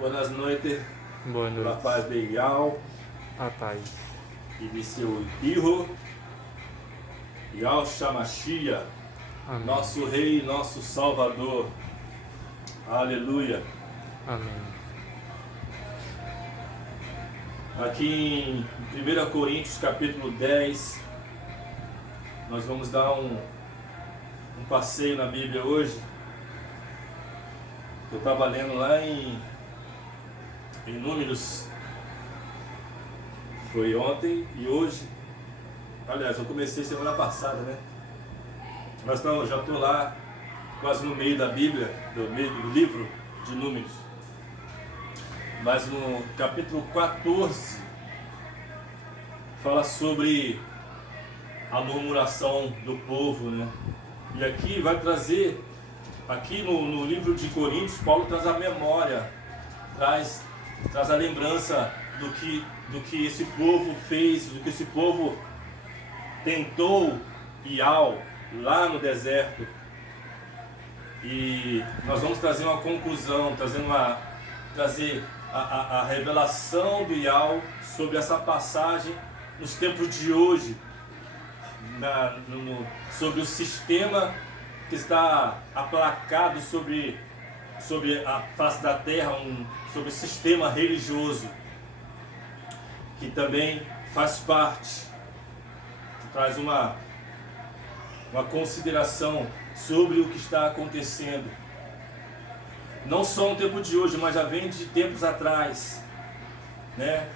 Buenas noites, Boa a noite. paz de Yao A paz. e de seu Hijo, Yao Shamashia, Amém. nosso Rei, nosso Salvador. Aleluia. Amém. Aqui em 1 Coríntios capítulo 10, nós vamos dar um passeio na Bíblia hoje. Eu estava lendo lá em Números, foi ontem e hoje. Aliás, eu comecei semana passada, né? Já estou lá quase no meio da Bíblia, do livro de Números. Mas no capítulo 14 fala sobre a murmuração do povo, né? E aqui vai trazer, aqui no livro de Coríntios, Paulo traz a memória, traz a lembrança do que esse povo fez, do que esse povo tentou Iau lá no deserto. E nós vamos trazer uma conclusão, trazer a revelação do Iau sobre essa passagem nos tempos de hoje, sobre o sistema que está aplacado sobre a face da terra, sobre o sistema religioso, que também faz parte, traz uma consideração sobre o que está acontecendo. Não só no tempo de hoje, mas já vem de tempos atrás, né?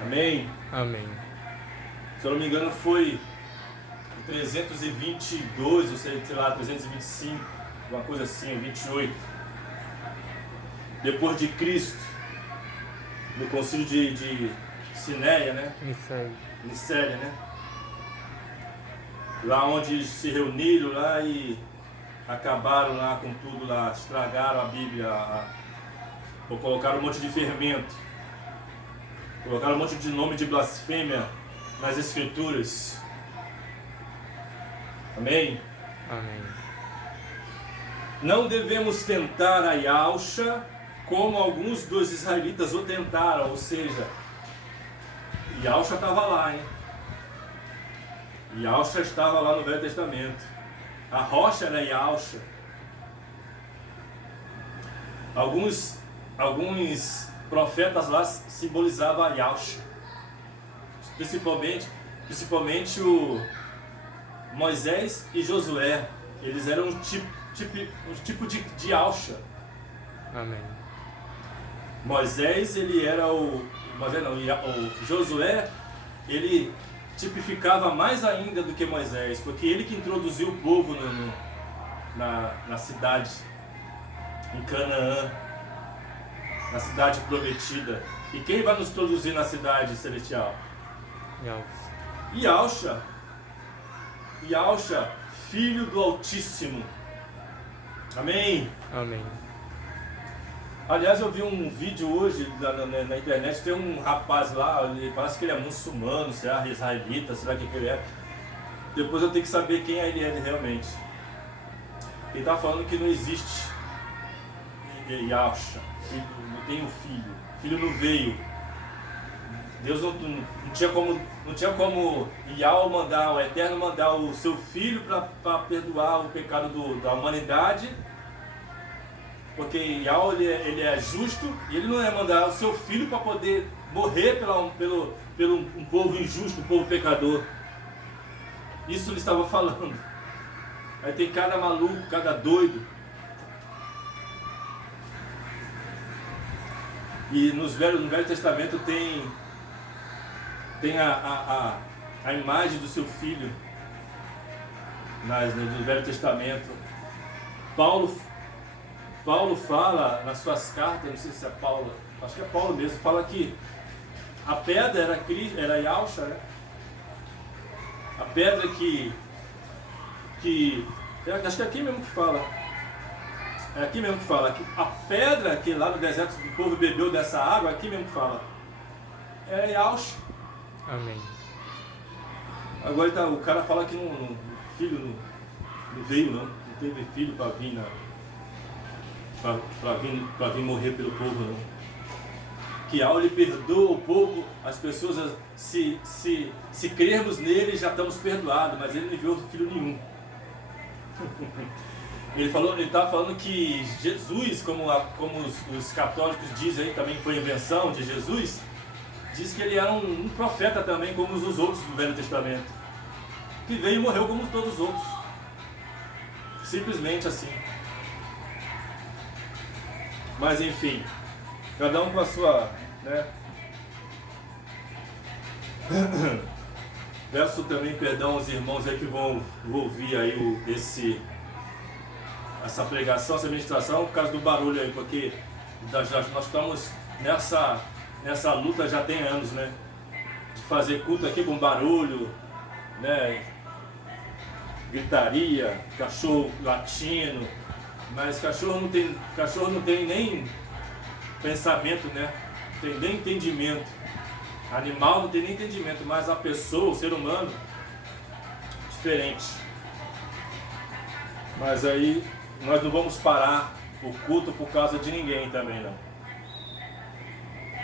Amém? Amém. Se eu não me engano foi 322, ou sei lá, 325, uma coisa assim, 28, depois de Cristo, no concílio de Cinéia, né? Nicéia, né? Lá onde se reuniram lá e acabaram lá com tudo lá, estragaram a Bíblia, ou colocaram um monte de fermento, colocaram um monte de nome de blasfêmia nas escrituras. Amém? Amém. Não devemos tentar a Yahusha como alguns dos israelitas o tentaram, ou seja, Yahusha estava lá, hein? Yahusha estava lá no Velho Testamento. A rocha era Yahusha. Alguns profetas lá simbolizavam a Yahusha. Principalmente o Moisés e Josué. Eles eram um tipo de Yahusha. Amém. Moisés, ele era o Josué, ele tipificava mais ainda do que Moisés, porque ele que introduziu o povo na cidade, em Canaã, na cidade prometida. E quem vai nos introduzir na cidade celestial? Yahusha, filho do Altíssimo. Amém? Amém. Aliás, eu vi um vídeo hoje na internet, tem um rapaz lá, parece que ele é muçulmano, será israelita, será que ele é? Depois eu tenho que saber quem ele é realmente. Ele está falando que não existe Yahusha, não tem um filho, o filho não veio. Deus não tinha como Yahweh mandar, o Eterno mandar o seu filho para perdoar o pecado da humanidade. Porque Yahweh ele é justo e ele não ia mandar o seu filho para poder morrer pelo um povo injusto, um povo pecador. Isso ele estava falando. Aí tem cada maluco, cada doido. E no Velho Testamento tem a imagem do seu filho no Velho Testamento. Paulo fala nas suas cartas, não sei se é Paulo, acho que é Paulo mesmo, fala que a pedra era Yahusha, né? A pedra que acho que é aqui mesmo que fala. É aqui mesmo que fala, que a pedra que lá no deserto o povo bebeu dessa água, é aqui mesmo que fala. É Yahusha. Amém. Agora o cara fala que o filho não veio, não teve filho para vir para vir morrer pelo povo, não. Que ao ele perdoa o povo, as pessoas, se crermos nele, já estamos perdoados, mas ele não enviou filho nenhum. Ele estava falando que Jesus, como os católicos dizem aí, também foi invenção de Jesus, diz que ele era um profeta também, como os outros do Velho Testamento, que veio e morreu como todos os outros, simplesmente assim. Mas enfim, cada um com a sua, né? Peço também perdão aos irmãos aí que vão ouvir aí essa pregação, essa ministração, por causa do barulho aí, porque nós estamos nessa luta já tem anos, né? De fazer culto aqui com barulho, né? Gritaria, cachorro latindo, mas cachorro não tem nem pensamento, né? Não tem nem entendimento. Animal não tem nem entendimento, mas a pessoa, o ser humano, diferente. Mas aí nós não vamos parar o culto por causa de ninguém também, não.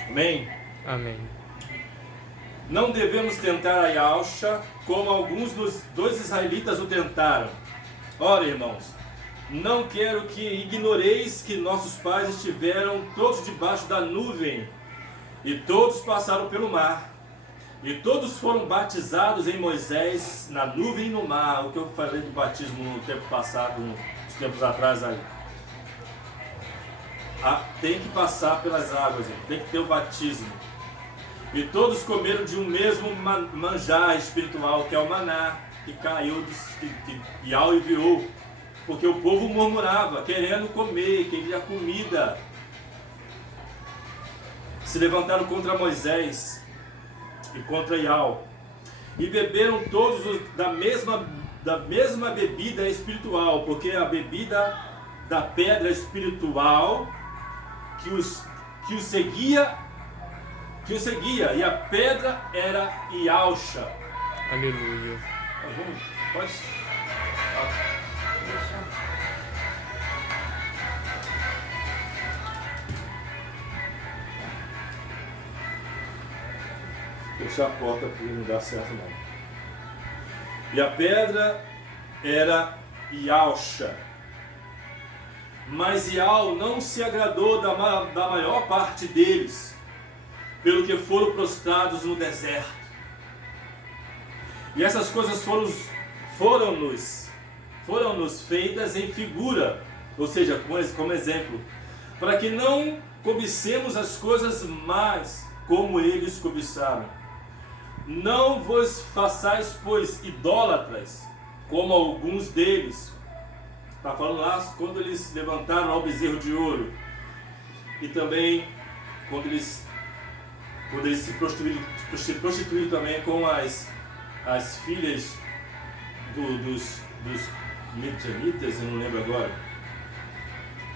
Amém? Amém. Não devemos tentar a Yahshua como alguns dos israelitas o tentaram. Ora, irmãos, não quero que ignoreis que nossos pais estiveram todos debaixo da nuvem, e todos passaram pelo mar, e todos foram batizados em Moisés na nuvem e no mar. O que eu falei do batismo no tempo passado, uns tempos atrás aí. Tem que passar pelas águas, tem que ter o batismo. E todos comeram de um mesmo manjar espiritual, que é o maná, que caiu, que Yahweh enviou. Porque o povo murmurava, querendo comer, queria comida. Se levantaram contra Moisés e contra Yahweh. E beberam todos da mesma bebida espiritual, porque a bebida da pedra espiritual que o seguia, e a pedra era Yahshua. Aleluia. Pode? Fechar a porta porque não dá certo não. E a pedra era Yahshua. Mas Yahweh não se agradou da maior parte deles, pelo que foram prostrados no deserto. E essas coisas foram-nos feitas em figura, ou seja, como exemplo, para que não cobicemos as coisas mais como eles cobiçaram. Não vos façais, pois, idólatras, como alguns deles. Está falando lá quando eles levantaram ao bezerro de ouro. E também quando eles se prostituíram também com as filhas dos Midianitas, eu não lembro agora.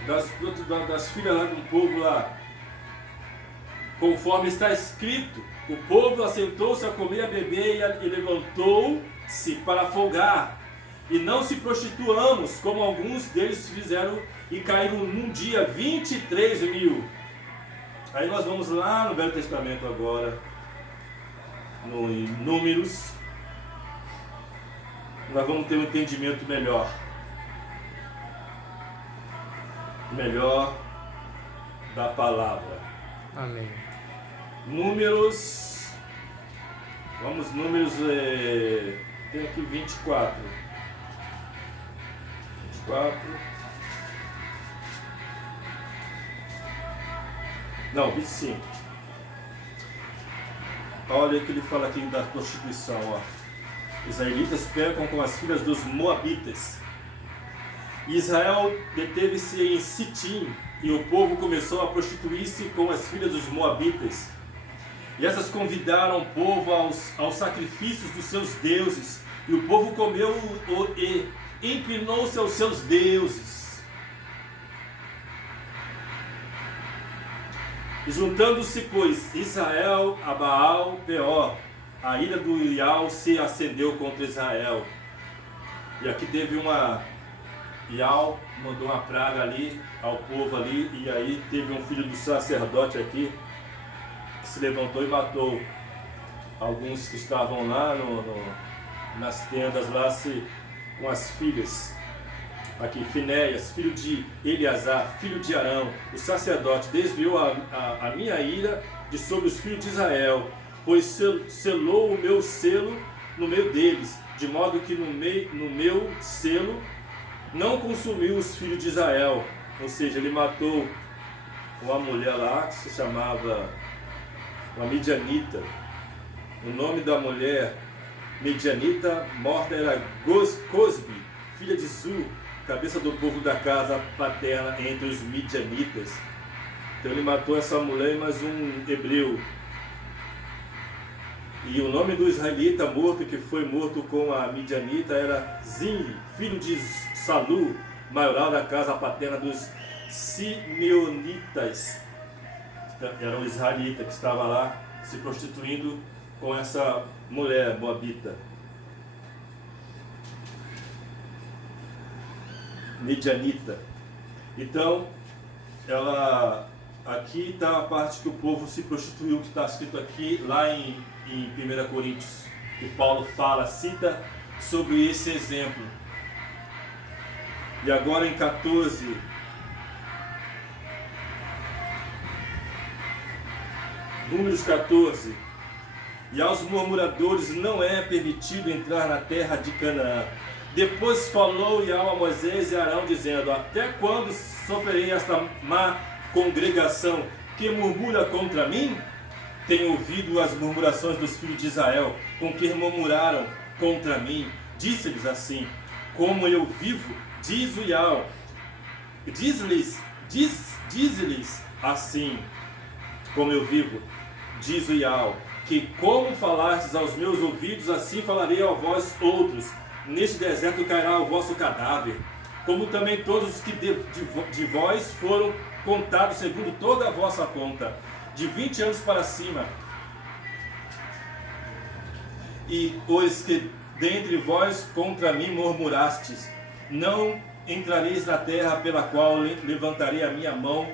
Das filhas lá do povo lá. Conforme está escrito, o povo assentou-se a comer e a beber e levantou-se para folgar. E não se prostituamos, como alguns deles fizeram, e caíram num dia 23 mil. Aí nós vamos lá no Velho Testamento agora, no Números. Nós vamos ter um entendimento melhor da palavra. Amém. Números, tem aqui 24. Não, 25. Olha o que ele fala aqui da prostituição, ó. Israelitas pecam com as filhas dos Moabitas. Israel deteve-se em Sitim, e o povo começou a prostituir-se com as filhas dos Moabitas. E essas convidaram o povo aos sacrifícios dos seus deuses, e o povo comeu e inclinou-se aos seus deuses. E juntando-se, pois, Israel a Baal Peor, a ira do Yahweh se acendeu contra Israel. E aqui teve Ial mandou uma praga ali ao povo ali, e aí teve um filho do sacerdote aqui que se levantou e matou alguns que estavam lá nas tendas lá com as filhas. Aqui, Finéias, filho de Eleazar, filho de Arão, o sacerdote, desviou a minha ira de sobre os filhos de Israel, pois selou o meu selo no meio deles, de modo que no meu selo não consumiu os filhos de Israel. Ou seja, ele matou uma mulher lá que se chamava uma midianita. O nome da mulher midianita morta era Cosbi, filha de Zu, cabeça do povo da casa paterna entre os midianitas. Então ele matou essa mulher e mais um hebreu. E o nome do israelita morto, que foi morto com a midianita, era Zimri, filho de Salu, maioral da casa paterna dos simeonitas. Era um israelita que estava lá se prostituindo com essa mulher moabita. Midianita. Então, aqui está a parte que o povo se prostituiu, que está escrito aqui, lá em 1 Coríntios, que Paulo cita sobre esse exemplo. E agora em 14, Números 14, e aos murmuradores não é permitido entrar na terra de Canaã. Depois falou Yahweh a Moisés e Arão, dizendo: até quando sofrerei esta má congregação que murmura contra mim? Tenho ouvido as murmurações dos filhos de Israel, com que murmuraram contra mim. Disse-lhes assim: como eu vivo, diz o Yahweh, diz-lhes assim: como eu vivo, diz o Yahweh, que como falastes aos meus ouvidos, assim falarei a vós outros. Neste deserto cairá o vosso cadáver, como também todos os que de vós foram contados segundo toda a vossa conta, de 20 anos para cima. E os que dentre vós contra mim murmurastes, não entrareis na terra pela qual levantarei a minha mão,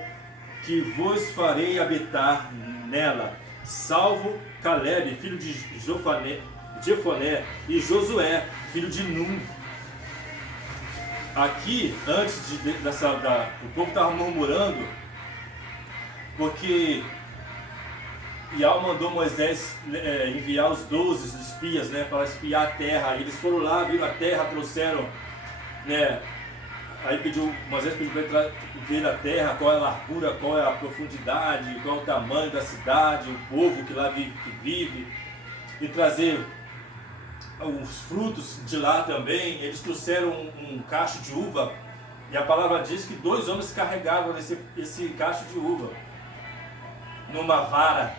que vos farei habitar nela, salvo Caleb, filho de Jefoné, e Josué, filho de Num. Aqui, antes o povo estava murmurando, porque Yahweh mandou Moisés enviar os 12 espias, para espiar a terra. E eles foram lá, viram a terra, trouxeram, aí Moisés pediu para ver a terra, qual é a largura, qual é a profundidade, qual é o tamanho da cidade, o povo que lá vive, e trazer os frutos de lá também. Eles trouxeram um cacho de uva, e a palavra diz que 2 homens carregavam esse cacho de uva numa vara.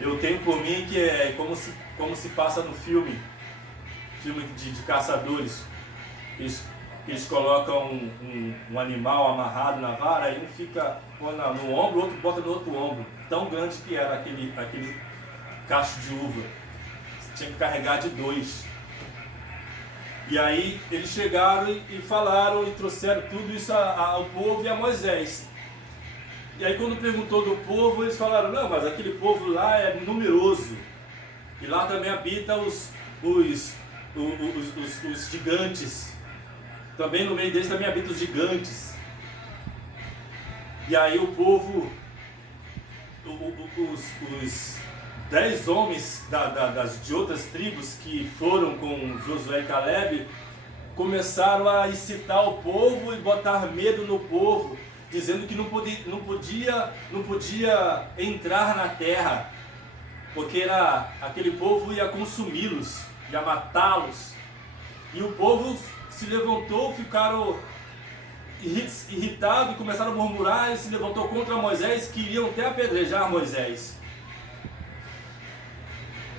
Eu tenho por mim que é como se passa no filme de caçadores. Eles colocam um animal amarrado na vara, e um fica no ombro, o outro bota no outro ombro. Tão grande que era aquele cacho de uva. Tinha que carregar de 2. E aí eles chegaram e falaram e trouxeram tudo isso ao povo e a Moisés. E aí quando perguntou do povo, eles falaram: não, mas aquele povo lá é numeroso, e lá também habitam os gigantes. Também no meio deles também habitam os gigantes. E aí o povo, os 10 homens de outras tribos que foram com Josué e Caleb, começaram a incitar o povo e botar medo no povo, dizendo que não podia entrar na terra, porque aquele povo ia consumi-los, ia matá-los. E o povo se levantou, ficaram irritados e começaram a murmurar. E se levantou contra Moisés, queriam até apedrejar Moisés.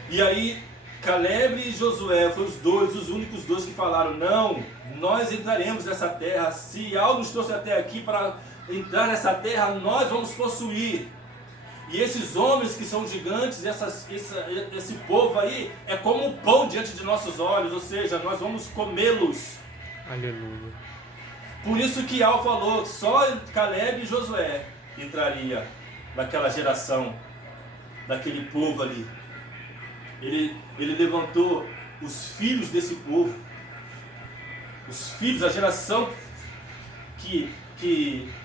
E aí Caleb e Josué foram os únicos 2 que falaram: não, nós entraremos nessa terra. Se algo nos trouxe até aqui para entrar nessa terra, nós vamos possuir. E esses homens que são gigantes, esse povo aí, é como um pão diante de nossos olhos, ou seja, nós vamos comê-los, Aleluia. Por isso que Al falou que só Caleb e Josué entraria naquela geração, daquele povo ali. Ele levantou os filhos desse povo, os filhos, a geração que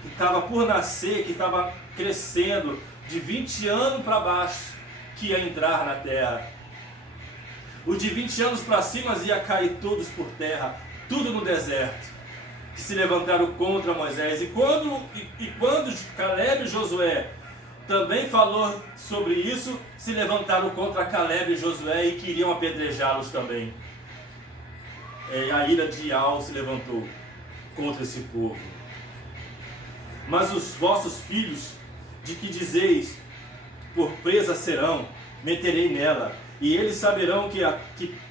estava por nascer, que estava crescendo, de 20 anos para baixo, que ia entrar na terra. Os de 20 anos para cima ia cair todos por terra, tudo no deserto, que se levantaram contra Moisés. E quando Caleb e Josué também falou sobre isso, se levantaram contra Caleb e Josué e queriam apedrejá-los também. A ira de Al se levantou contra esse povo. Mas os vossos filhos, de que dizeis, por presa serão, meterei nela, e eles saberão que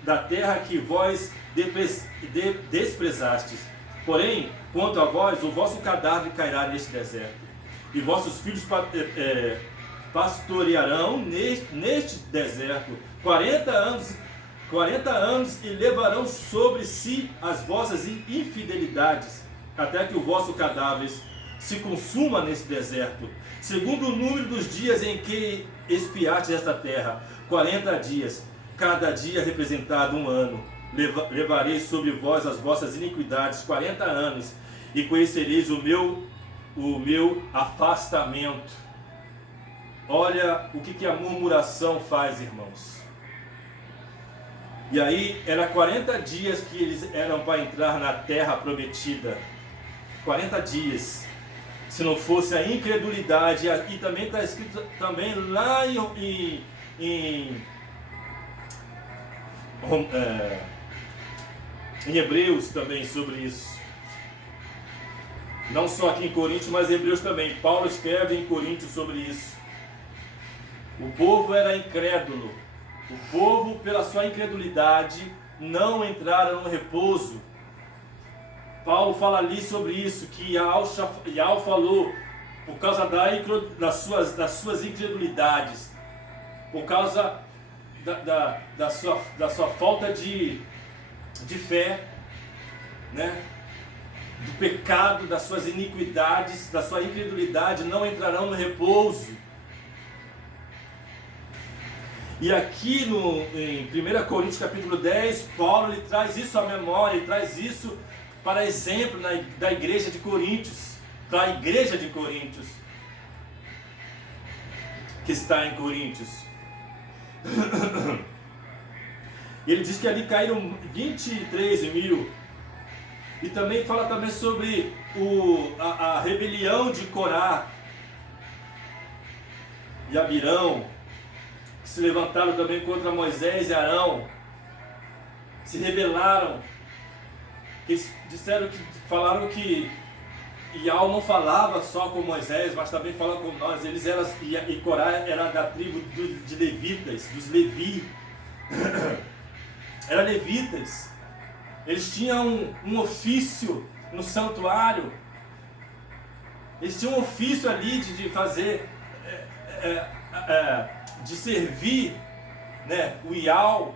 da terra que vós desprezastes. Porém, quanto a vós, o vosso cadáver cairá neste deserto, e vossos filhos pastorearão neste deserto 40 anos e levarão sobre si as vossas infidelidades, até que o vosso cadáver se consuma nesse deserto, segundo o número dos dias em que espiastes esta terra, 40 dias, cada dia representado um ano. Levarei sobre vós as vossas iniquidades 40 anos, e conhecereis o meu afastamento. Olha o que a murmuração faz, irmãos. E aí, era 40 dias que eles eram para entrar na terra prometida. 40 dias. Se não fosse a incredulidade, e também está escrito também lá em Hebreus também sobre isso. Não só aqui em Coríntios, mas em Hebreus também. Paulo escreve em Coríntios sobre isso. O povo era incrédulo. O povo, pela sua incredulidade, não entraram no repouso. Paulo fala ali sobre isso, que Al falou, por causa das suas incredulidades, por causa da sua falta de fé, né? Do pecado, das suas iniquidades, da sua incredulidade, não entrarão no repouso. E aqui em 1 Coríntios capítulo 10, Paulo ele traz isso à memória, ele traz isso para exemplo da igreja de Coríntios, para a igreja de Coríntios, que está em Coríntios. Ele diz que ali caíram 23 mil. E também fala também sobre a rebelião de Corá e Abirão, que se levantaram também contra Moisés e Arão, se rebelaram, que falaram que Ial não falava só com Moisés, mas também fala com nós. E Corá era da tribo de levitas, dos Levi. Eram levitas. Eles tinham um ofício no santuário. Eles tinham um ofício ali de fazer, de servir, né, o Ial.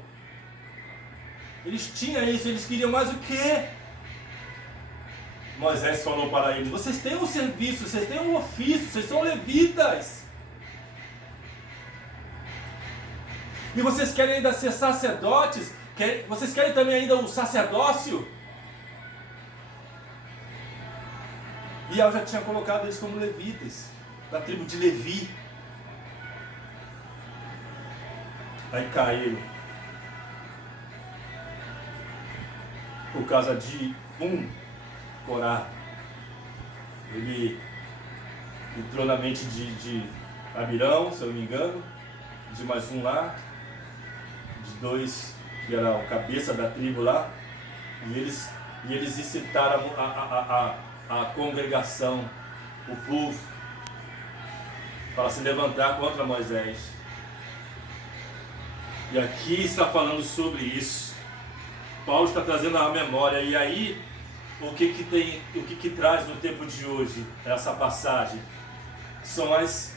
Eles tinham isso, eles queriam mais o quê? Moisés falou para eles: vocês têm um serviço, vocês têm um ofício, vocês são levitas. E vocês querem ainda ser sacerdotes? Vocês querem também ainda o sacerdócio? E eu já tinha colocado eles como levitas, da tribo de Levi. Aí caíram por causa de Corá. Ele entrou na mente de Abirão, se eu não me engano, de mais um lá, de dois que era o cabeça da tribo lá, e eles incitaram a congregação, o povo, para se levantar contra Moisés. E aqui está falando sobre isso. Paulo está trazendo a memória. E aí, o que traz no tempo de hoje essa passagem? São as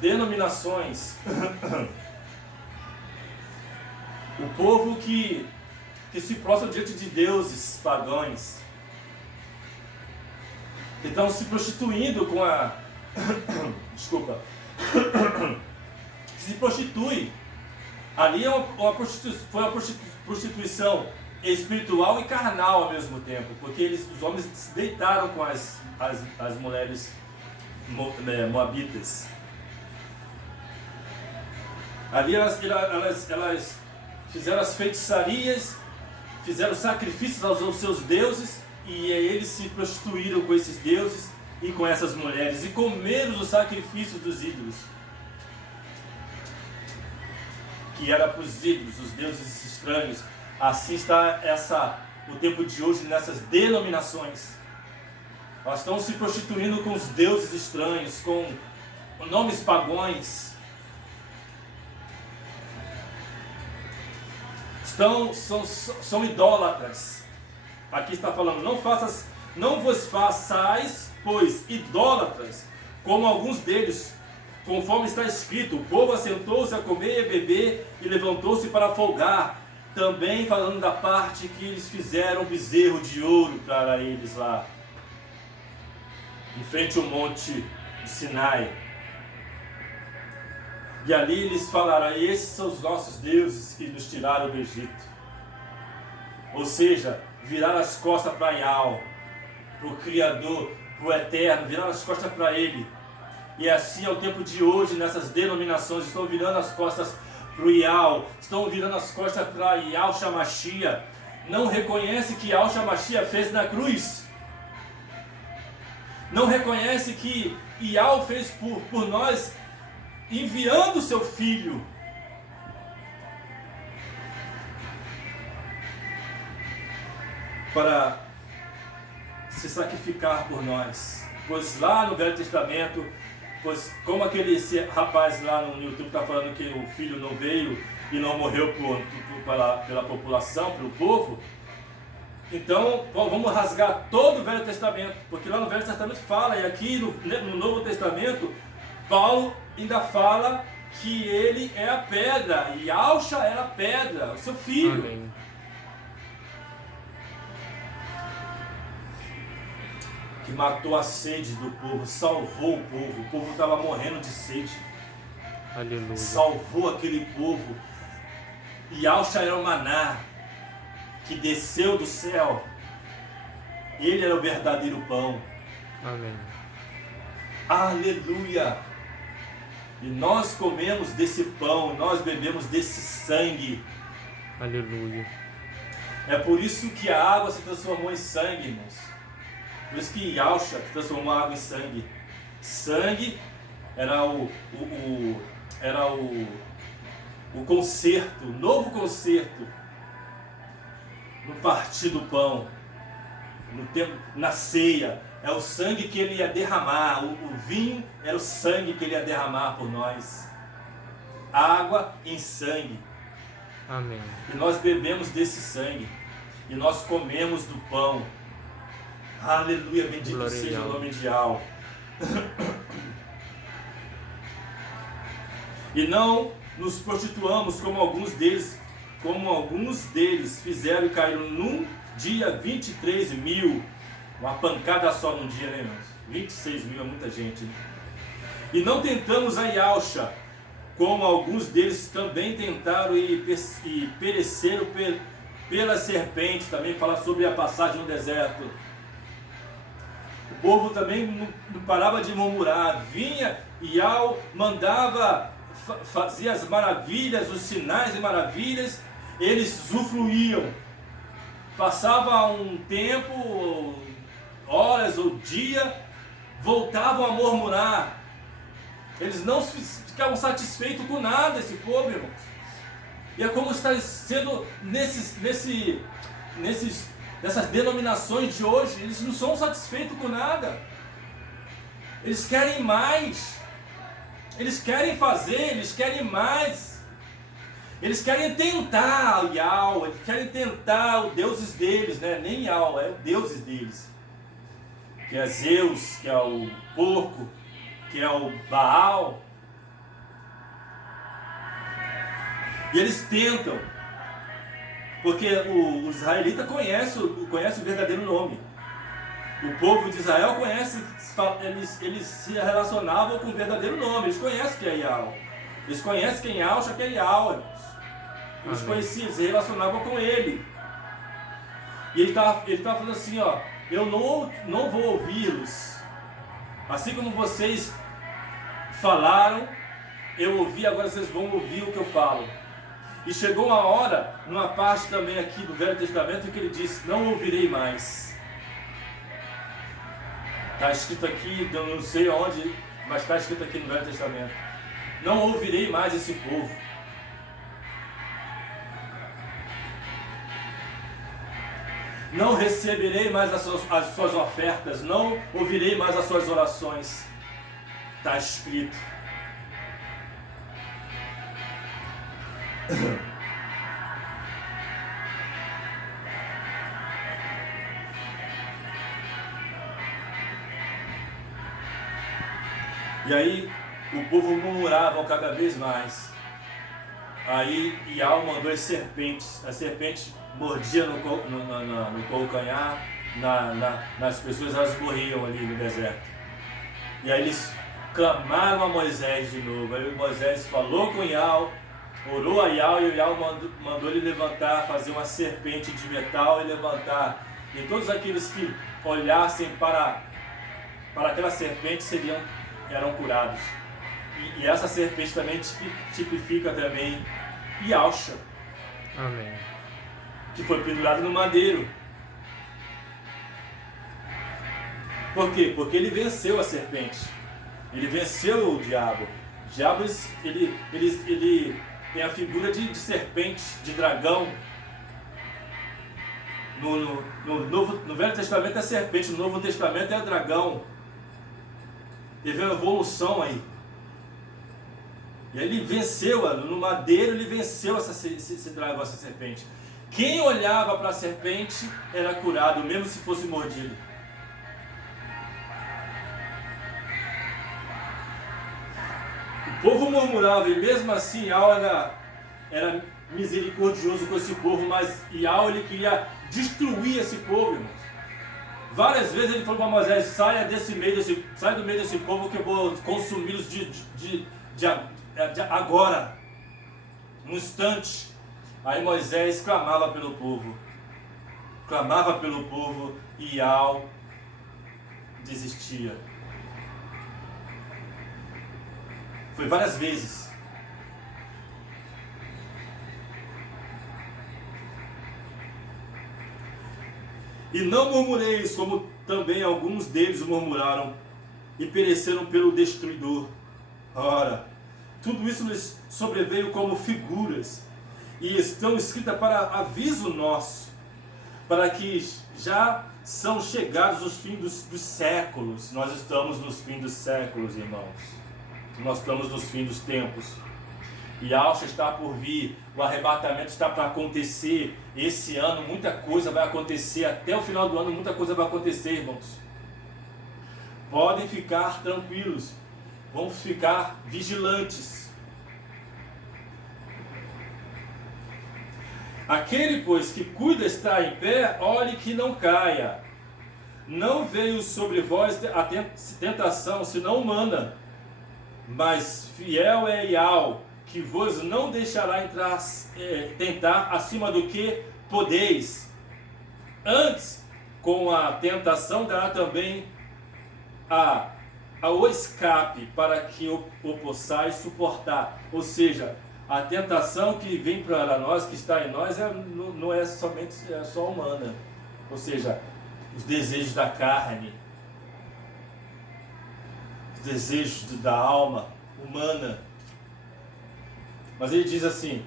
denominações. O povo que que se prostram diante de deuses pagãos, que estão se prostituindo com a... Desculpa. Se prostitui. Ali foi uma prostituição espiritual e carnal ao mesmo tempo, porque os homens se deitaram com as mulheres moabitas. Ali elas fizeram as feitiçarias, fizeram sacrifícios aos seus deuses, e eles se prostituíram com esses deuses e com essas mulheres, e comeram os sacrifícios dos ídolos, que era para os ídolos, os deuses estranhos. Assim está o tempo de hoje nessas denominações. Elas estão se prostituindo com os deuses estranhos, com nomes pagãos. São idólatras. Aqui está falando, não vos façais, pois, idólatras, como alguns deles, conforme está escrito: o povo assentou-se a comer e a beber e levantou-se para folgar. Também falando da parte que eles fizeram um bezerro de ouro para eles lá, em frente ao monte de Sinai. E ali eles falaram: esses são os nossos deuses que nos tiraram do Egito. Ou seja, viraram as costas para Yahweh, para o Criador, para o Eterno, viraram as costas para Ele. E assim é o tempo de hoje, nessas denominações, estão virando as costas para o Yahweh, estão virando as costas para Yahshua Mashiach. Não reconhece que Yahshua Mashiach fez na cruz. Não reconhece que Yahweh fez por nós, enviando o seu Filho. Para se sacrificar por nós. Pois lá no Velho Testamento, pois como esse rapaz lá no YouTube está falando que o Filho não veio e não morreu pela população, pelo povo, então vamos rasgar todo o Velho Testamento, porque lá no Velho Testamento fala, e aqui no Novo Testamento, Paulo ainda fala que ele é a pedra, e Yahshua era a pedra, o seu Filho. Amém. Que matou a sede do povo, salvou o povo estava morrendo de sede. Aleluia. Salvou aquele povo. E Yahshua era o maná que desceu do céu. Ele era o verdadeiro pão. Amém. Aleluia! E nós comemos desse pão, nós bebemos desse sangue. Aleluia. É por isso que a água se transformou em sangue, irmãos. Por isso que Yahshua transformou a água em sangue. Sangue era o conserto, o novo conserto no partir do pão, na ceia. É o sangue que ele ia derramar. O vinho era o sangue que ele ia derramar por nós. Água em sangue. Amém. E nós bebemos desse sangue. E nós comemos do pão. Aleluia, bendito Glória seja ao o nome de Yahweh. E não nos prostituamos como alguns deles fizeram e caíram num dia 23 mil. Uma pancada só num dia, né, irmãos? 26 mil é muita gente, né? E não tentamos a Yahshua, como alguns deles também tentaram e pereceram pela serpente. Também fala sobre a passagem no deserto. O povo também não parava de murmurar. Vinha e Yahweh mandava, fazia as maravilhas, os sinais e maravilhas, eles usufruíam. Passava um tempo, horas ou dia, voltavam a murmurar. Eles não ficavam satisfeitos com nada, esse povo, irmãos. E é como está sendo nessas denominações de hoje. Eles não são satisfeitos com nada. Eles querem mais. Eles querem fazer, eles querem mais. Eles querem tentar o Yahweh, eles querem tentar os deuses deles, né? Nem Yahweh, é os deuses deles. Que é Zeus, que é o porco, que é o Baal. E eles tentam. Porque o israelita conhece o verdadeiro nome. O povo de Israel conhece, eles se relacionavam com o verdadeiro nome, eles conhecem quem é Yahweh. Eles conhecem quem é Yahweh, que é Yahweh. Eles conheciam, se relacionavam com ele. E ele estava falando assim, ó, eu não vou ouvi-los. Assim como vocês falaram, eu ouvi, agora vocês vão ouvir o que eu falo. E chegou uma hora, numa parte também aqui do Velho Testamento, que ele disse, não ouvirei mais. Está escrito aqui, eu não sei onde, mas está escrito aqui no Velho Testamento. Não ouvirei mais esse povo. Não receberei mais as suas ofertas, não ouvirei mais as suas orações. Está escrito. E aí o povo murmurava cada vez mais. Aí Yahweh mandou as serpentes mordiam no calcanhar, nas pessoas, elas morriam ali no deserto. E aí eles clamaram a Moisés de novo. Aí Moisés falou com Yahweh, orou a Yahweh, e o Yahweh mandou ele levantar, fazer uma serpente de metal e levantar. E todos aqueles que olhassem para aquela serpente eram curados. E essa serpente também tipifica também Yahshua. Amém. Que foi pendurado no madeiro. Por quê? Porque ele venceu a serpente. Ele venceu o diabo. O diabo, ele tem a figura de serpente, de dragão. No Velho Testamento é serpente, no Novo Testamento é dragão. Teve uma evolução aí. E ele venceu, no madeiro ele venceu esse dragão, essa serpente. Quem olhava para a serpente era curado, mesmo se fosse mordido. O povo murmurava e mesmo assim Yahweh era misericordioso com esse povo, mas Yahweh ele queria destruir esse povo, irmãos. Várias vezes ele falou para Moisés, sai do meio desse povo que eu vou consumi-los agora, no instante. Aí Moisés clamava pelo povo e Yahweh desistia. Foi várias vezes. E não murmureis, como também alguns deles murmuraram e pereceram pelo destruidor. Ora, tudo isso lhes sobreveio como figuras e estão escritas para aviso nosso, para que já são chegados os fins dos séculos. Nós estamos nos fins dos séculos, irmãos. Nós estamos nos fins dos tempos. E Yahshua está por vir, o arrebatamento está para acontecer. Esse ano muita coisa vai acontecer, até o final do ano muita coisa vai acontecer, irmãos. Podem ficar tranquilos, vamos ficar vigilantes. Aquele, pois, que cuida estar em pé, olhe que não caia. Não veio sobre vós a tentação, senão humana, mas fiel é Yahweh, que vos não deixará tentar acima do que podeis. Antes, com a tentação dará também ao escape, para que o possais suportar. Ou seja, a tentação que vem para nós, que está em nós, não é só humana. Ou seja, os desejos da carne, os desejos da alma humana. Mas ele diz assim,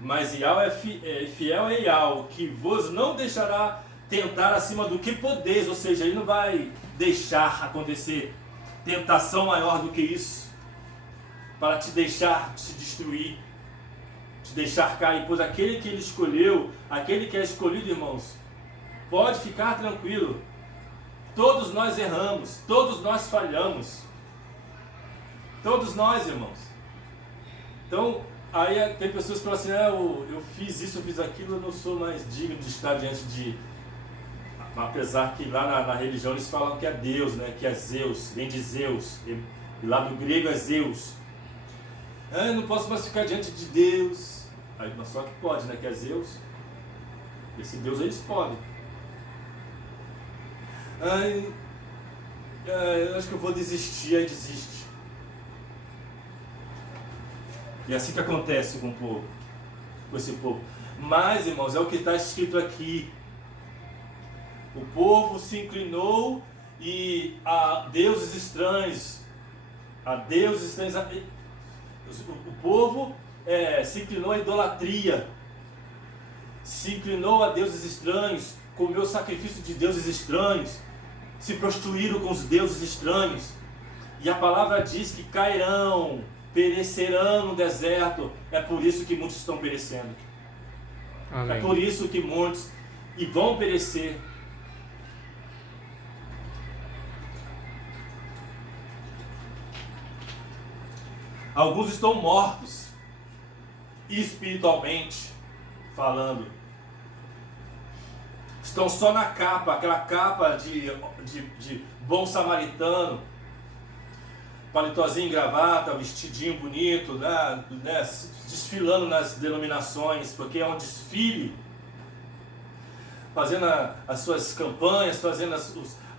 mas Yahweh é fiel é Yahweh, que vos não deixará tentar acima do que podeis. Ou seja, ele não vai deixar acontecer tentação maior do que isso, para te deixar te destruir, te deixar cair. Pois aquele que ele escolheu, aquele que é escolhido, irmãos, pode ficar tranquilo. Todos nós erramos, todos nós falhamos. Todos nós, irmãos. Então, Aí tem pessoas que falam assim, eu fiz isso, eu fiz aquilo, eu não sou mais digno de estar diante de... Apesar que lá na religião eles falam que é Deus, né? Que é Zeus, vem de Zeus. E lá no grego é Zeus. Eu não posso mais ficar diante de Deus. Aí, mas só que pode, né? Que é Zeus. Esse Deus eles podem. Eu acho que eu vou desistir, aí desiste. E é assim que acontece com o povo, com esse povo. Mas, irmãos, é o que está escrito aqui. O povo se inclinou e a deuses estranhos, o povo se inclinou à idolatria, se inclinou a deuses estranhos, comeu sacrifício de deuses estranhos, se prostituíram com os deuses estranhos. E a palavra diz que cairão, perecerão no deserto. É por isso que muitos estão perecendo. Amém. É por isso que muitos vão perecer. Alguns estão mortos, espiritualmente falando. Estão só na capa, aquela capa de bom samaritano, palitozinho, gravata, vestidinho bonito, né, desfilando nas denominações, porque é um desfile, fazendo as suas campanhas, fazendo as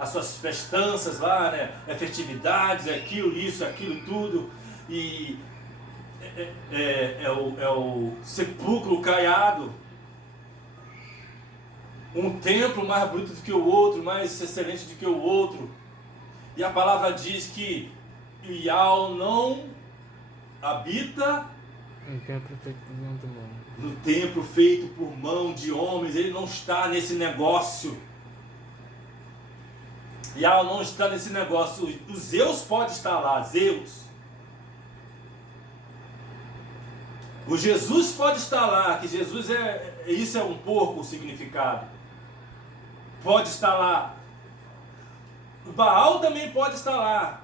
suas festanças lá, né, festividades, aquilo, isso, aquilo, tudo. E é o sepulcro caiado, um templo mais bonito do que o outro, mais excelente do que o outro. E a palavra diz que Ial não habita Um templo feito por mão do homem. no templo feito por mão de homens. Ele não está nesse negócio. Ial não está nesse negócio. O Zeus pode estar lá, Zeus. O Jesus pode estar lá, que Jesus isso é um pouco o significado. Pode estar lá. O Baal também pode estar lá.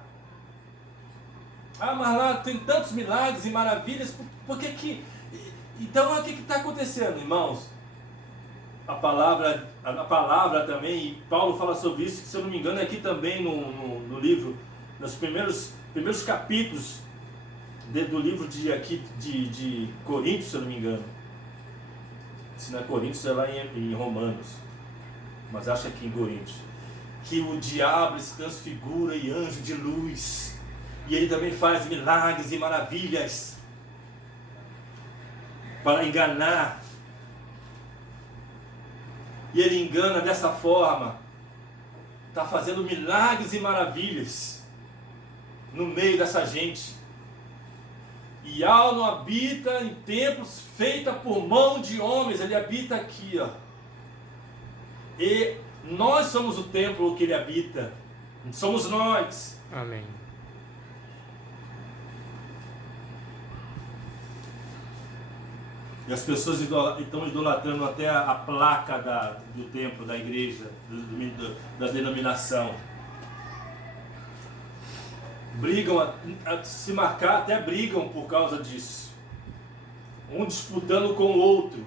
Mas lá tem tantos milagres e maravilhas, por que que... Então o que está acontecendo, irmãos? A palavra também, e Paulo fala sobre isso, que se eu não me engano é aqui também no livro, nos primeiros capítulos do livro de Coríntios, se eu não me engano. Se não é Coríntios, é lá em Romanos, mas acho que em Coríntios, que o diabo se transfigura em anjo de luz, e ele também faz milagres e maravilhas para enganar, e ele engana dessa forma, está fazendo milagres e maravilhas no meio dessa gente. Ial não habita em templos feitos por mão de homens, ele habita aqui, ó. E nós somos o templo que ele habita, somos nós. Amém. E as pessoas estão idolatrando até a placa do templo, da igreja, da denominação. Brigam, a se marcar, até brigam por causa disso. Um disputando com o outro.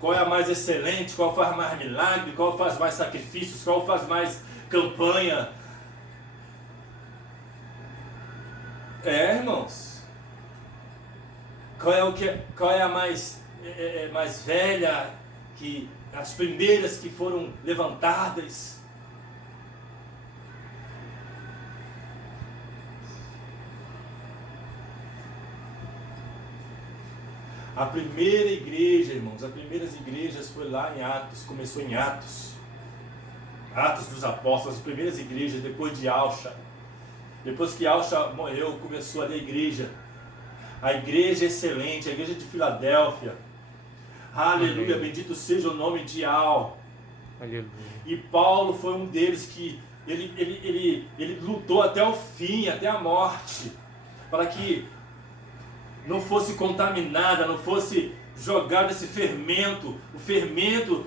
Qual é a mais excelente, qual faz mais milagre, qual faz mais sacrifícios, qual faz mais campanha. Irmãos. Qual é a mais velha, as primeiras que foram levantadas? A primeira igreja, irmãos, as primeiras igrejas foi lá em Atos, começou em Atos dos Apóstolos, as primeiras igrejas, depois de Alcha. Depois que Alcha morreu, começou ali a igreja. A igreja excelente, a igreja de Filadélfia. Aleluia, amém. Bendito seja o nome de Al. Aleluia. E Paulo foi um deles que ele lutou até o fim, até a morte, para que não fosse contaminada, não fosse jogado esse fermento, o fermento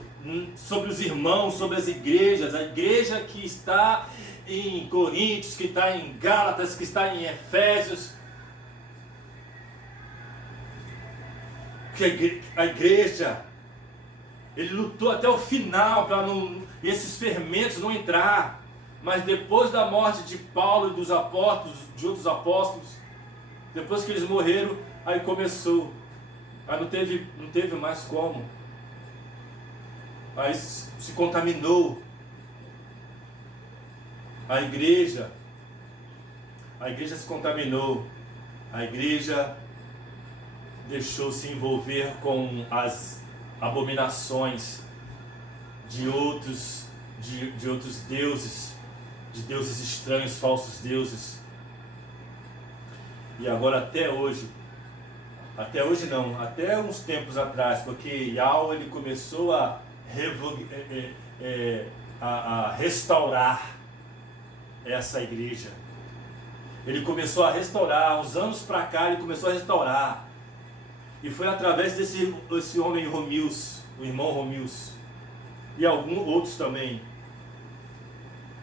sobre os irmãos, sobre as igrejas, a igreja que está em Coríntios, que está em Gálatas, que está em Efésios. que a igreja, ele lutou até o final para esses fermentos não entrar. Mas depois da morte de Paulo e dos apóstolos, de outros apóstolos, depois que eles morreram, aí começou. Aí não teve mais como. Aí se contaminou. A igreja se contaminou. A igreja deixou se envolver com as abominações de outros deuses, de deuses estranhos, falsos deuses. E agora até hoje não, até uns tempos atrás, porque Yahweh ele começou a restaurar essa igreja. Ele começou a restaurar, uns anos para cá ele começou a restaurar. E foi através desse homem Romius, o irmão Romius, e alguns outros também,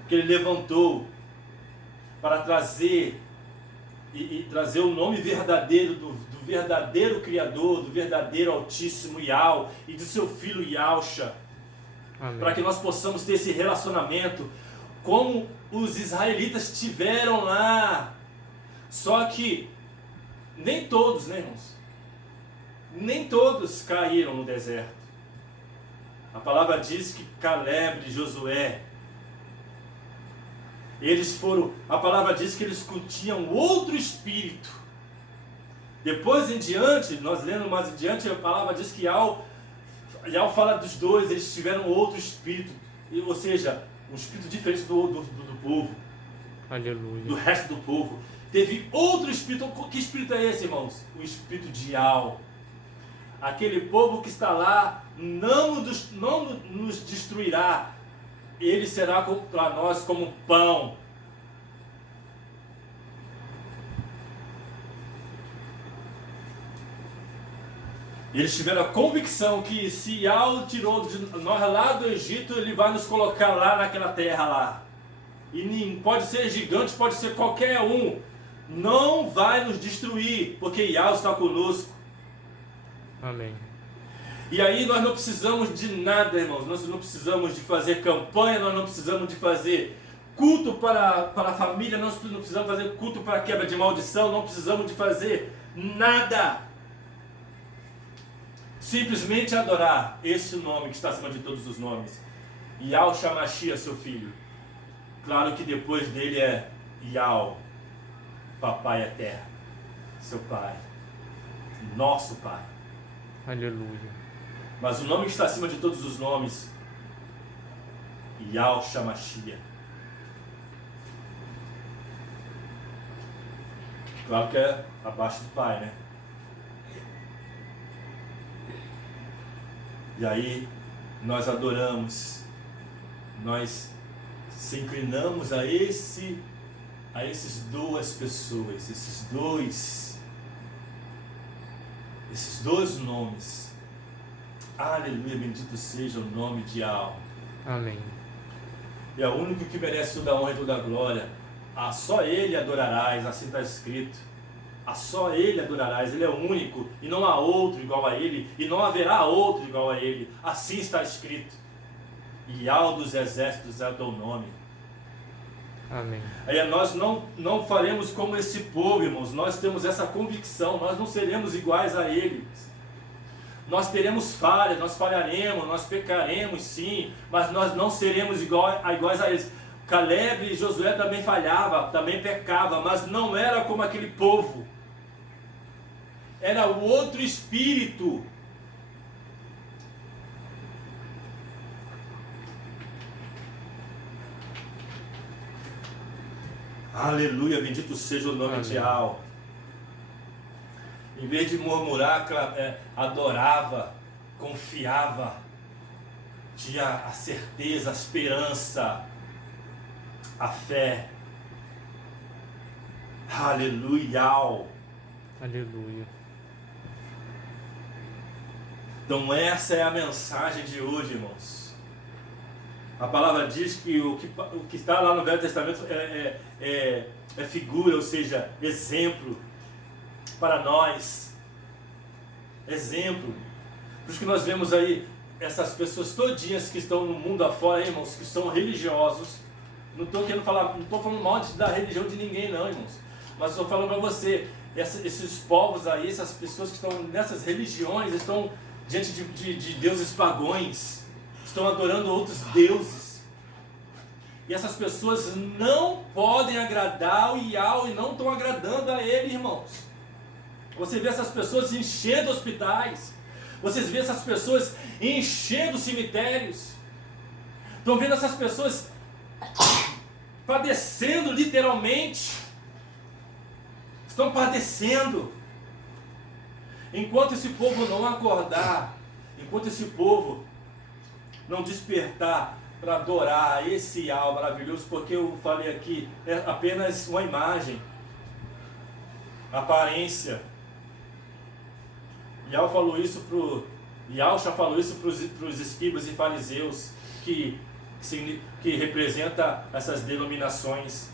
que ele levantou para trazer trazer o nome verdadeiro do verdadeiro Criador, do verdadeiro Altíssimo Yahweh e do seu filho Yahusha, para que nós possamos ter esse relacionamento como os israelitas tiveram lá. Só que nem todos, né, irmãos? Nem todos caíram no deserto. A palavra diz que Caleb e Josué, a palavra diz que eles tinham outro espírito. Depois em diante, nós lendo mais em diante, a palavra diz que Yahweh fala dos dois, eles tiveram outro espírito, ou seja, um espírito diferente do povo. Aleluia. Do resto do povo. Teve outro espírito. Que espírito é esse, irmãos? O espírito de Yahweh. Aquele povo que está lá não nos destruirá. Ele será para nós como pão. E eles tiveram a convicção que se Yahweh tirou de nós lá do Egito, ele vai nos colocar lá naquela terra lá. E pode ser gigante, pode ser qualquer um. Não vai nos destruir, porque Yahweh está conosco. Amém. E aí nós não precisamos de nada, irmãos. Nós não precisamos de fazer campanha, nós não precisamos de fazer culto para a família, nós não precisamos fazer culto para a quebra de maldição, não precisamos de fazer nada. Simplesmente adorar esse nome que está acima de todos os nomes. Yahshua Mashiach, seu filho. Claro que depois dele é Yahweh, Papai Eterno, seu Pai, nosso Pai. Aleluia. Mas o nome que está acima de todos os nomes, Yahshua Mashiach. Claro que é abaixo do Pai, né? E aí nós adoramos, nós se inclinamos a essas duas pessoas, esses dois nomes. Aleluia, bendito seja o nome de Yahweh. Amém. E é o único que merece toda a honra e toda a glória. A só Ele adorarás, assim está escrito. A só Ele adorarás, Ele é o único, e não há outro igual a Ele, e não haverá outro igual a Ele. Assim está escrito. Yahweh dos exércitos é o teu nome. Amém. Aí nós não faremos como esse povo, irmãos. Nós temos essa convicção, nós não seremos iguais a eles. Nós teremos falhas, nós falharemos, nós pecaremos sim, mas nós não seremos iguais a eles. Caleb e Josué também falhavam, também pecavam, mas não era como aquele povo. Era o outro espírito. Aleluia, bendito seja o nome Amém. de Yahweh. Em vez de murmurar, adorava, confiava, tinha a certeza, a esperança, a fé. Aleluia. Aleluia. Então essa é a mensagem de hoje, irmãos. A palavra diz que o que está lá no Velho Testamento é figura, ou seja, exemplo para nós. exemplo. Por isso que nós vemos aí essas pessoas todinhas que estão no mundo afora, irmãos, que são religiosos. Não estou querendo falar, não estou falando mal da religião de ninguém não, irmãos. Mas estou falando para você, esses povos aí, essas pessoas que estão nessas religiões, estão diante de deuses pagões, estão adorando outros deuses. E essas pessoas não podem agradar o Yahweh e não estão agradando a Ele, irmãos. Você vê essas pessoas enchendo hospitais. Vocês vê essas pessoas enchendo cemitérios. Estão vendo essas pessoas padecendo literalmente. Estão padecendo. Enquanto esse povo não acordar, enquanto esse povo não despertar para adorar esse Yahweh maravilhoso, porque eu falei aqui, é apenas uma imagem, aparência. Yahshua falou isso para os escribas e fariseus, que representa essas denominações,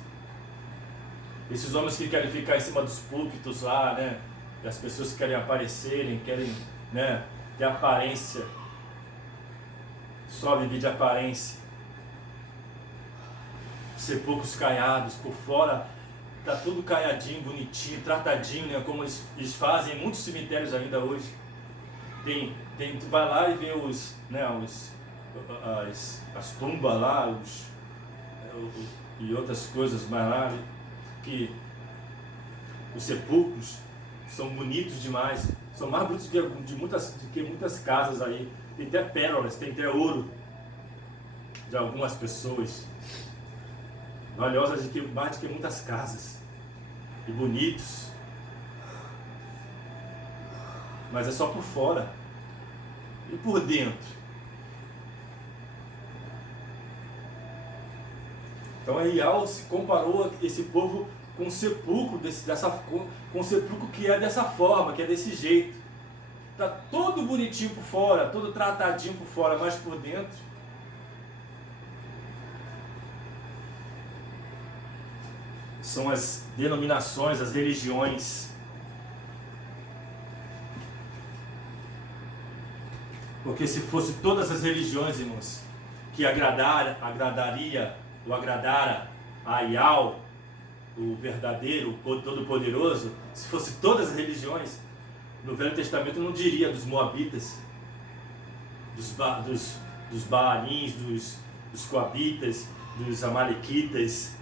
esses homens que querem ficar em cima dos púlpitos lá, né? E as pessoas que querem aparecerem, querem, né, ter aparência, só viver de aparência, sepulcros caiados, por fora tá tudo caiadinho, bonitinho, tratadinho, né, como eles fazem em muitos cemitérios ainda hoje. Tu vai lá e vê as tumbas lá, e outras coisas mais lá, que os sepulcros são bonitos demais, são mais bonitos do que muitas casas aí. Tem até pérolas, tem até ouro de algumas pessoas, valiosas mais do que muitas casas, e bonitos, mas é só por fora. E por dentro? Então Yahweh se comparou esse povo com um sepulcro, com um sepulcro que é dessa forma, que é desse jeito. Está todo bonitinho por fora, todo tratadinho por fora, mas por dentro são as denominações, as religiões. Porque se fosse todas as religiões, irmãos, que agradara a Yahweh, o verdadeiro, o todo-poderoso, se fosse todas as religiões, no Velho Testamento não diria dos Moabitas, dos Baalins, dos Coabitas, dos Amalequitas,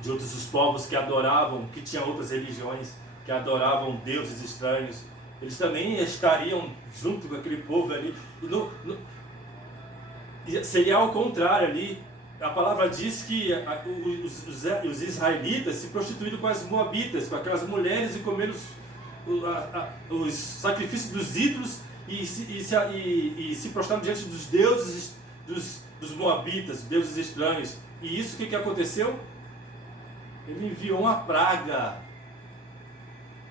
de outros os povos que adoravam, que tinham outras religiões, que adoravam deuses estranhos. Eles também estariam junto com aquele povo ali. E seria ao contrário ali. A palavra diz que os israelitas se prostituíram com as moabitas, com aquelas mulheres, e comeram os sacrifícios dos ídolos e se prostraram diante dos deuses dos moabitas, deuses estranhos. E isso, o que aconteceu? Ele enviou uma praga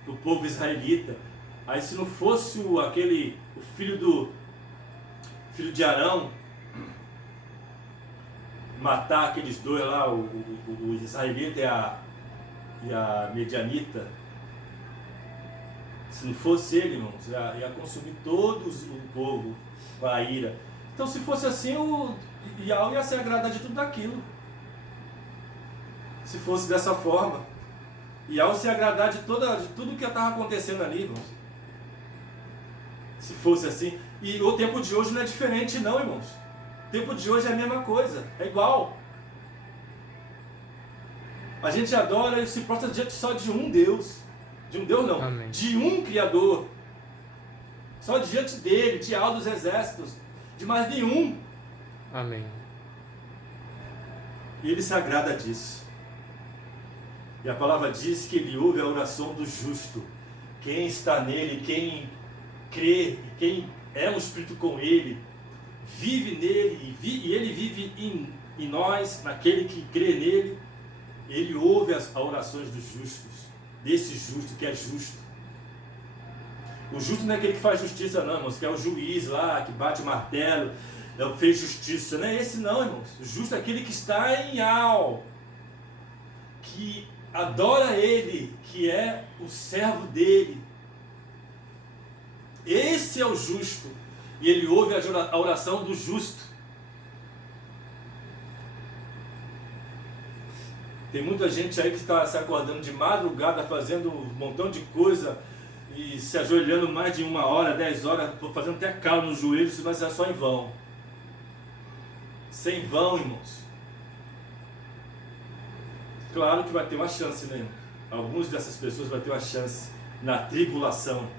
para o povo israelita. Aí, se não fosse o filho de Arão matar aqueles dois lá, o israelita e a medianita, se não fosse ele, irmãos, ia consumir todo o povo com a ira. Então, se fosse assim, o Yahweh ia se agradar de tudo daquilo. Se fosse dessa forma, Yahweh se agradar de tudo que estava acontecendo ali, irmãos. Se fosse assim. E o tempo de hoje não é diferente não, irmãos. O tempo de hoje é a mesma coisa, é igual. A gente adora e se prostra diante só de um Deus. De um Deus não, Amém. De um Criador. Só diante dele, de Yahweh dos exércitos, de mais nenhum. Amém. E ele se agrada disso. E a palavra diz que ele ouve a oração do justo. Quem está nele, quem crê, quem é um espírito com ele, vive nele, e ele vive em nós, naquele que crê nele, ele ouve as orações dos justos, desse justo que é justo. O justo não é aquele que faz justiça não, irmãos, que é o juiz lá, que bate o martelo, fez justiça, não é esse não, irmãos. O justo é aquele que está em Yahweh, que adora ele, que é o servo dele, Esse é o justo. E ele ouve a oração do justo. Tem muita gente aí que está se acordando de madrugada, fazendo um montão de coisa e se ajoelhando mais de 1 hora, 10 horas, fazendo até calo nos joelhos, mas é só em vão. Sem vão, irmãos. Claro que vai ter uma chance, né? Algumas dessas pessoas vai ter uma chance na tribulação.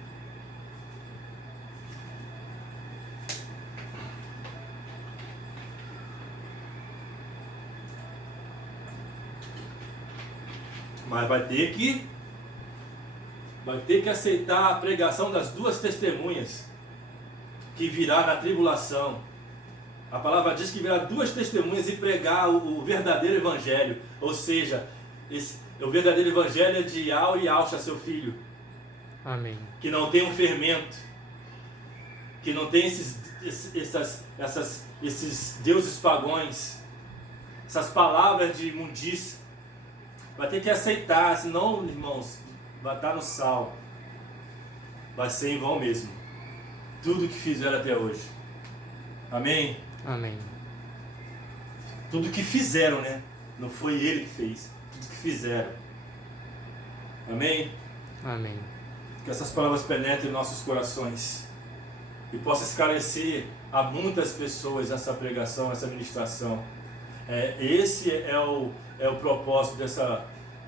Mas vai ter que aceitar a pregação das 2 testemunhas que virá na tribulação. A palavra diz que virá 2 testemunhas e pregar o verdadeiro evangelho. Ou seja, o verdadeiro evangelho é de Ial e Alcha, seu filho. Amém. Que não tem um fermento. Que não tem esses deuses pagões. Essas palavras de imundícia. Vai ter que aceitar, senão, irmãos, vai estar no sal. Vai ser em vão mesmo. Tudo que fizeram até hoje. Amém? Amém. Tudo que fizeram, né? Não foi ele que fez. Tudo que fizeram. Amém? Amém. Que essas palavras penetrem em nossos corações. E possa esclarecer a muitas pessoas essa pregação, essa ministração. Esse é o propósito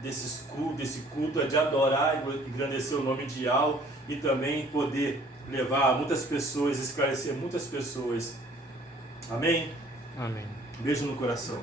desse culto, é de adorar e engrandecer o nome de Yahweh e também poder levar muitas pessoas, esclarecer muitas pessoas. Amém? Amém. Beijo no coração.